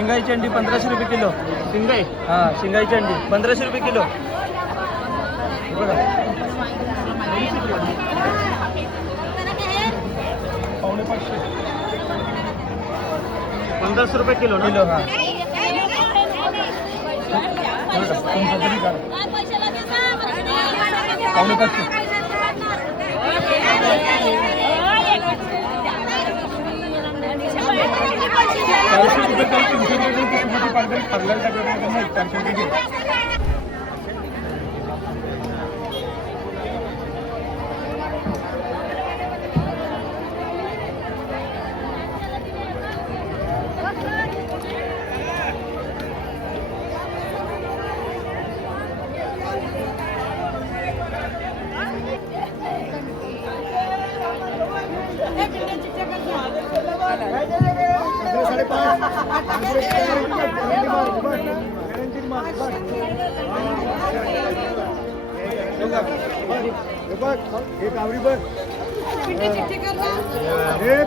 शिंगाईची अंडी 1500 रुपये kilo. Shanghai हां शिंगाईची अंडी 1500 रुपये किलो. बघा पावणे 500 1500 रुपये किलो ना? किलो. हां पावणे 500 400 रुपये काही 300 रुपये तुम्हाला पाहिजे ठरलेल्या टाकलं 400 रुपये.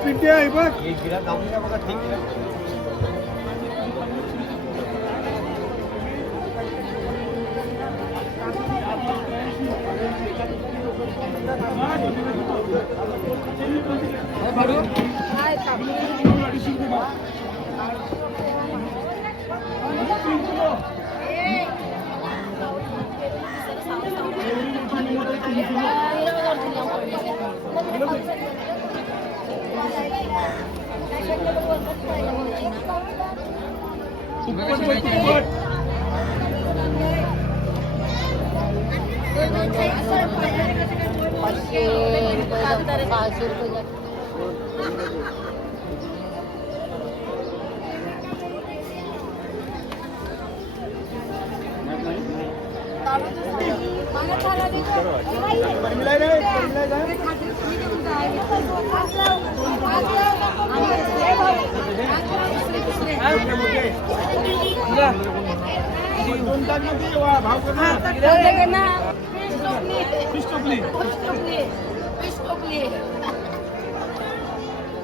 पिंटे आहे बघ.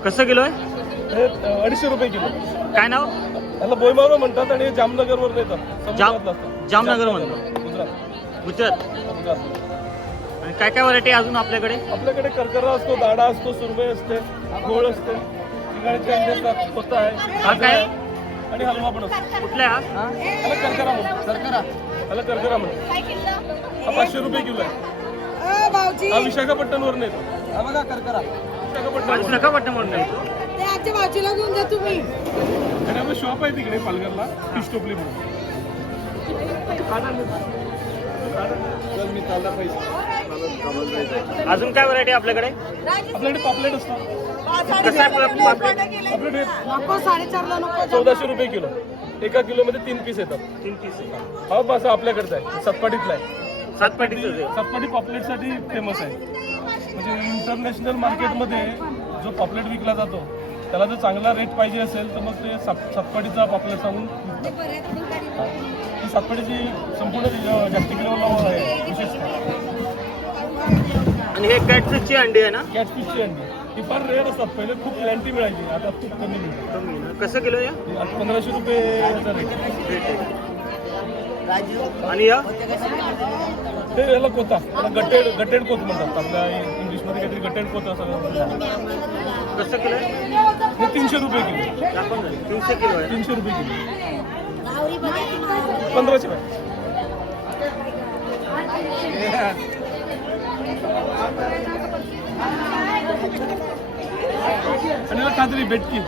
कसं किलो आहे? 250 रुपये किलो. काय नाव? त्याला बोईमारो म्हणतात आणि जामनगर वर येतात. जामनगर म्हणतो. गुजरात. आणि काय काय व्हरायटी अजून आपल्याकडे? आपल्याकडे करकरा असतो, दाडा असतो, सुरमई असते, घोळ असते, ठिकाणचे अंडे असतात, स्वतः आहे. हा काय? आणि हलवा पण असतो. कुठल्या? त्याला करकरा म्हणतो. त्याला करकरा म्हणतो. हा 500 रुपये किलो आहे. हा विशाखापट्टणम वरून येतो. हा बघा करकरा विशाखापट्टणम म्हणून ते आजच्या भाजीला घेऊन जा तुम्ही. आणि आपलं शॉप आहे तिकडे पालघरला, फिश टोपली म्हणून. अजून काय व्हरायटी आपल्याकडे? आपल्याकडे पापलेट असतात. कसं आहे पापलेट? आपल्याकडे नको 4.5 नको. 1400 रुपये किलो. एका किलो मध्ये 3 पीस येतात. 3 पीस. हा बस आपल्याकडचा आहे, सतपाटीतला आहे. सातपाटीचं. सतपाटी पॉपलेटसाठी फेमस आहे. म्हणजे इंटरनॅशनल मार्केटमध्ये जो पॉपलेट विकला जातो त्याला जर चांगला रेट पाहिजे असेल तर मग ते सतपाटीचा पॉपलेट सांगून ही सतपाटीची संपूर्ण जागतिक लेवलला आहे विशेषतः. आणि हे कॅटफिशची अंडी आहे ना? कॅटफिशची अंडी ही फार रेअर असतात. पहिले खूप प्लॅन्टी मिळायची, आता खूप कमी मिळते. कसं किलो या? 1500 रुपये याचा रेट. आणि या ते याला कोता, त्याला गटेड कोत म्हणतात. आपल्या इंग्लिशमध्ये काहीतरी गटेड कोत असं. कसं किलो आहे? हे 300 रुपये किलो. 300 किलो आहे. 300 रुपये किलो. 1500 रुपये. आणि काजरी बेटकी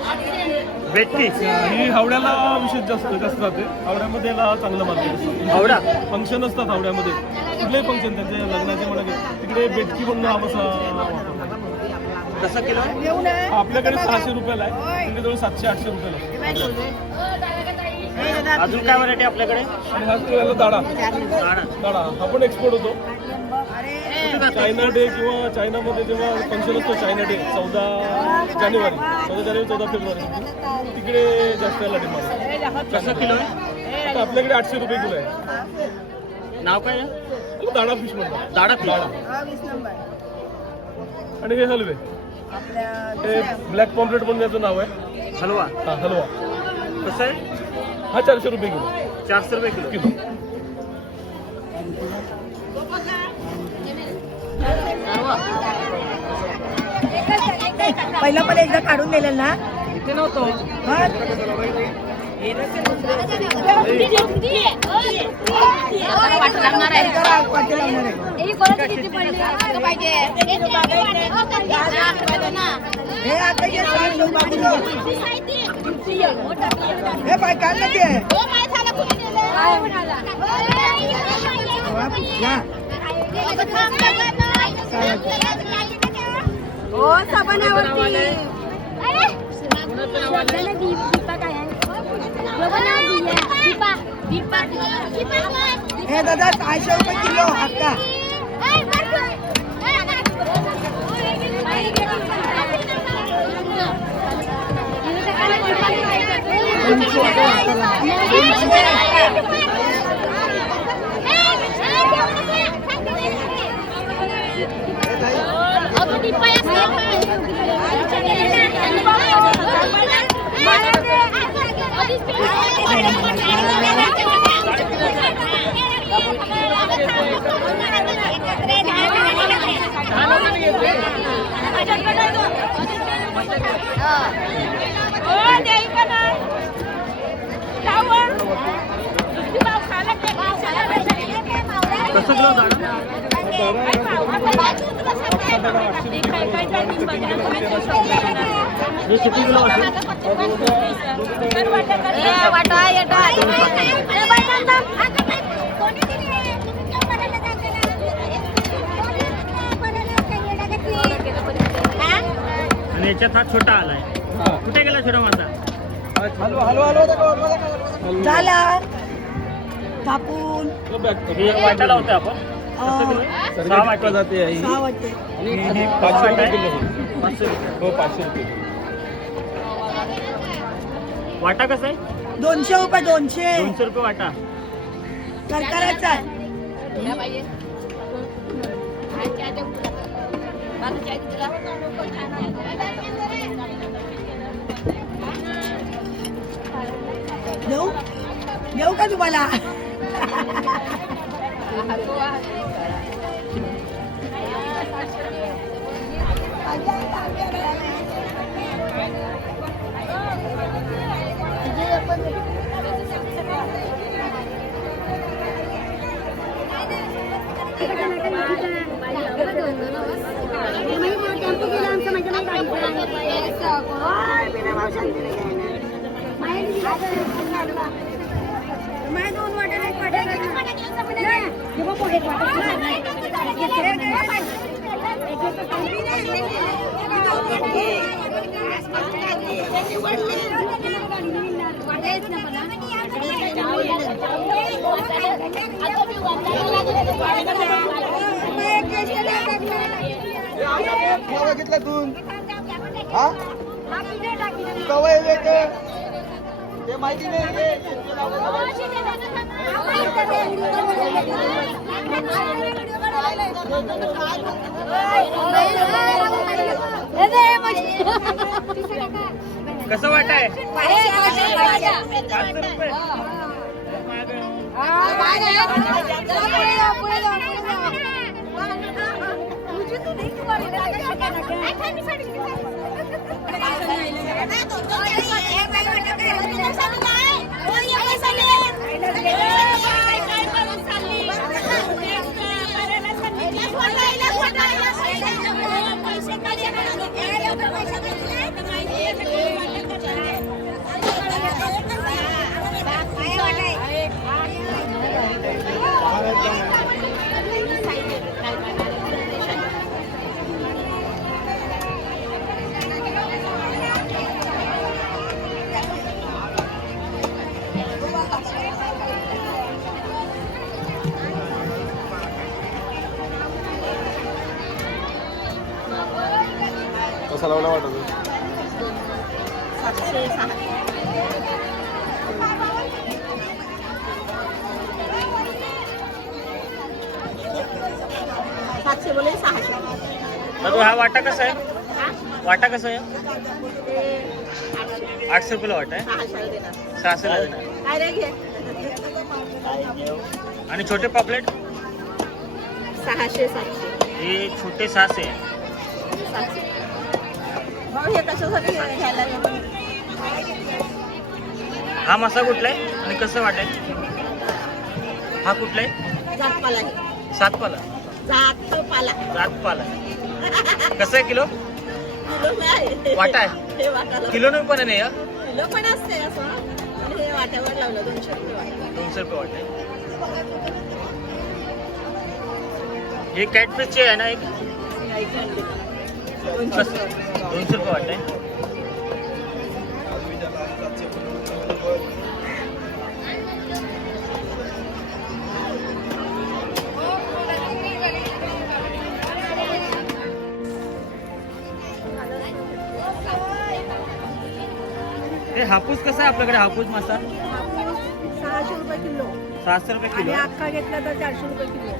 ही हावड्याला विशेष जास्त जाते. हावड्यामध्ये याला चांगलं मार्केट असतं. हावडा फंक्शन असतात हावड्यामध्ये, कुठलेही फंक्शन त्यांचे लग्नाचे म्हणा तिकडे बेटकी म्हणून हा मसा वापरतात. कसं किलो आहे? आपल्याकडे 600 रुपयाला आहे, तिकडे जवळ 700-800 रुपयाला. अजून काय व्हरायटी आपल्याकडे? आणि हा याला दाडा हा पण एक्सपोर्ट होतो. चायना डे किंवा चायनामध्ये जेव्हा फंक्शन असतो, चायना डे 14 जानेवारी 14 फेब्रुवारी तिकडे जास्त याला डिमांड आहे. कसं किलो आहे? आता आपल्याकडे 800 रुपये किलो आहे. नाव काय आहे? त्याला दाडा फिश म्हणतात. दाडा. आणि हे हलवे, हे ब्लॅक पॉम्पलेट म्हणून याचं नाव आहे. हलवा. हा हलवा. कसं आहे? हा 400 रुपये किलो. 400 रुपये किलो. किलो. पहिलं पण एकदा काढून दिलेलं ना इथे नव्हतो. हे आता हे बाय काढलं ते हो साबणावरती हे दादा 600 रुपये किलो हक्का. कसं किलो जाणं? हे किती किलो असेल? आणि याच्यात हा छोटा आलाय. कुठे गेला छोटा माझा? झाला कापून हे वाटायला होतं आपण. कसं किलो? 6 वाटा जाते. 6 वाटते. आणि हे 500 रुपये किलो. 500 रुपये. हो 500 रुपये. वाटा कसा आहे? 200 रुपये 200 200 रुपये वाटा. सरकाराचा देऊ देऊ का तुम्हाला? बघितलं तू हा कवा येते ते माहिती नाही. कसं वाटा आहे? 500 रुपये. कसा लावला वाटत? 700 बोले 600. हा वाटा कसा आहे? वाटा कसं आहे 800 रुपयाला वाटा आहे 600ला देणार. आणि छोटे पापलेट 600 700 हे छोटे 600 आहे. हे कशासाठी घ्यायला हा मासा कुठला आहे आणि कसं वाटाय? हा कुठला आहे? जातपाला आहे. सातपाला. जातपाला सातपाला कसं आहे किलो? किलो नाही वाटा आहे हे वाटाला किलो नाही पण नाही किलो पण असते असं आणि हे वाट्यावर लावलं 200 रुपये वाटा. 200 रुपये वाटा आहे. हे कॅटफिशचे आहे ना एक 200 रुपये वाटा आहे. हे हापूस कसा आहे आपल्याकडे? हापूस मासा 600 रुपये किलो 600 रुपये आणि किलो. अख्खा घेतला तर 400 रुपये किलो.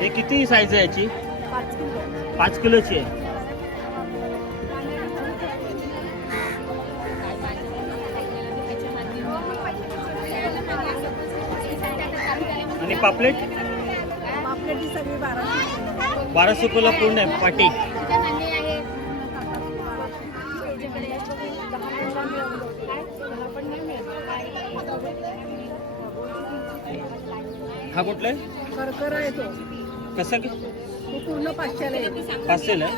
हे किती साईज आहे याची? 5 किलो 5 किलोची आहे. आणि पापलेट पापलेटी सगळी 1200 1200 रुपयाला पूर्ण आहे पाटी. हा कुठला आहे? करकर आहे तो कसा की? तो पूर्ण 500ला आहे. 500 आहे.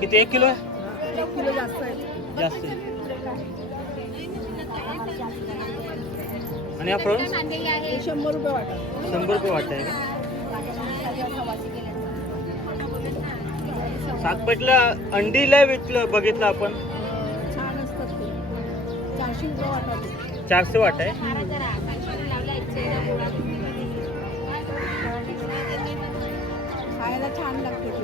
किती 1 किलो आहे? 1 किलो जास्त आहे. जास्त आहे. आणि हा प्रॉन्स हे 100 रुपये वाटा. 100 रुपये वाटा आहे. सातपेटला अंडीला विकलं बघितलं आपण छान असतात ते 400 रुपये वाटा ते. 400 वाटा आहे. खायला छान लागते ते.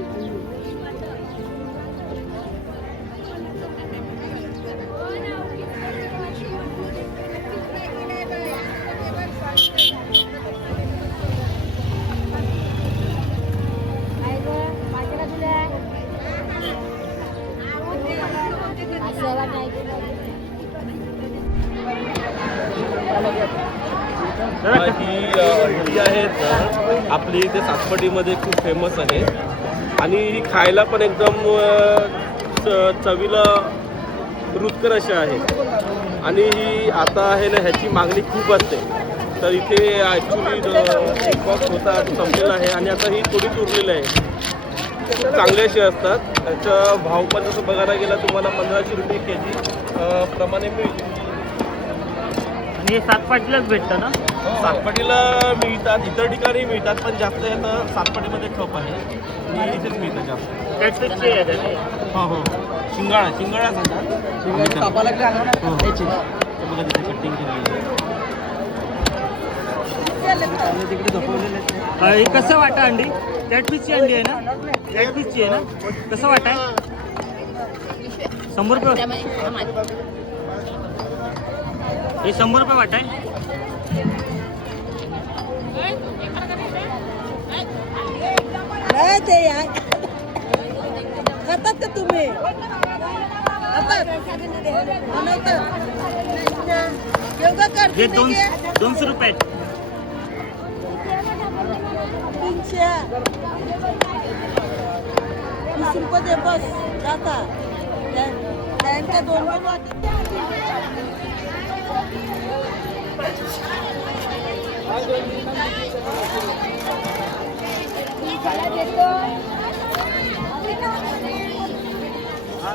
ही अंडी आहेत आपली इथे सातपटीमध्ये खूप फेमस आहे आणि ही खायला पण एकदम चवीला रुचकर अशी आहे आणि ही आता आहे ना ह्याची मागणी खूप असते. तर इथे ॲक्च्युली एक बॉक्स होता संपलेला आहे आणि आता ही थोडीच उरलेली आहे. खूप चांगले असे असतात. त्याचा भाव पण जसं बघायला गेला तुम्हाला 1500 रुपये केजी प्रमाणे मिळते. आणि हे सातपाटीलाच भेटतं ना? सातपाटीला मिळतात, इतर ठिकाणी मिळतात पण जास्त आता सातपाटीमध्ये खप आहे आणि इथेच मिळतं जास्त. कॅटफिशचे आहे त्याला. हो हो शिंगाळा सांगतात. हो. ते बघा तिथे कटिंग केलेली आहे. हे कसं वाटा अंडी? कॅटफिशची अंडी आहे ना? कॅटफिशची आहे ना? कसं वाटा आहे? 100 रुपये. हे 100 रुपये वाटा आहे. ते यार खातात का तुम्ही? खातात बनवतात योगा हे करते 200 रुपये. 300 20 रुपये दे बस जाता त्यांच्या 2 हा